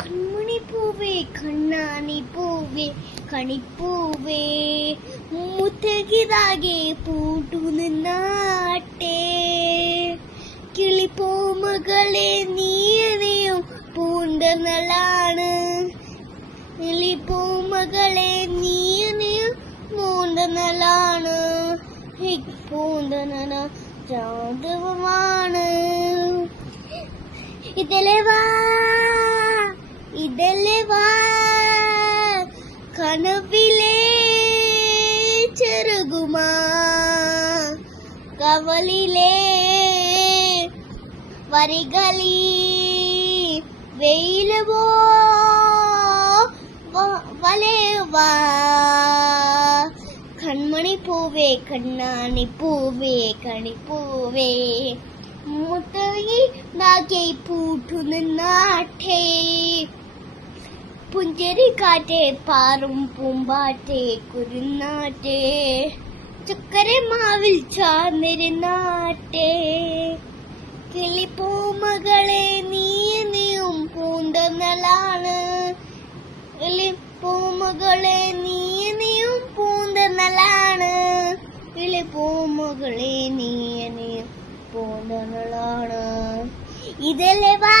കൺമണി പൂവേ കണ്ണാണി പൂവേ കണിപ്പൂവേ മുത്തകിതാകെ പൂട്ടു നിന്നാട്ടെ കിളിപ്പൂമകളെ നീയും പൂന്തനലാണ് കിളിപ്പൂമകളെ നീയും പൂന്തനലാണ് പൂന്തനല ചാതവമാണ് ഇതിലെ വാ കനവിലെ ചെറുകുമാ കവലിലെ വരികളി വെയിലവോ വലവാ കൺമണി പൂവേ കണ്ണാണി പൂവേ കണിപ്പൂവേ മുത്തകി നാകെ പൂട്ടു നിന്നാട്ടെ പുഞ്ചരി കാറ്റെ പാറും പൂമ്പാറ്റെ കുരുന്നാട്ടെ ചക്കര മാവിൽ ചാർന്നിരുന്നാട്ടെ കിളിപ്പൂമകളെ നീയും പൂന്തനലാണ് കിളിപ്പൂമകളെ നീയും പൂന്തനലാണ് കിളിപ്പൂമകളെ നീയും പൂന്തനലാണ് ഇതിലെ വാ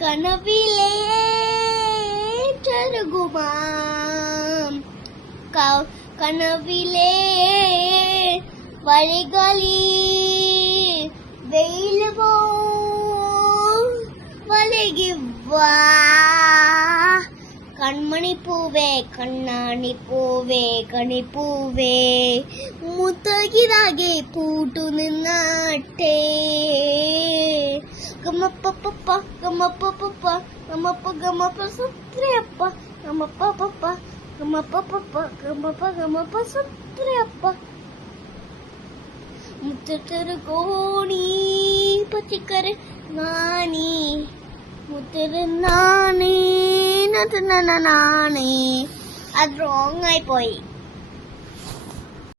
കനവിലെ ചെറുകുമാ കനവിലെ വഴികളി വെയിലവോ വലകിവാ കൺമണി പൂവേ കണ്ണാണി പൂവേ കണിപ്പൂവേ മുത്തകിതാകെ പൂട്ടു നിന്നാട്ടെ ഗമപ്പപ്പ ഗമപ്പപ്പ ഗമപ്പ ഗമപ്പ സുത്രയപ്പ ഗമപ്പപ്പ ഗമപ്പപ്പ ഗമപ്പ ഗമപ്പ സുത്രയപ്പ മുത്തരു കോണി പച്ചിക്കര നാണി മുത്തരു നാണി നാണി അത് റോങ് ആയി പോയി.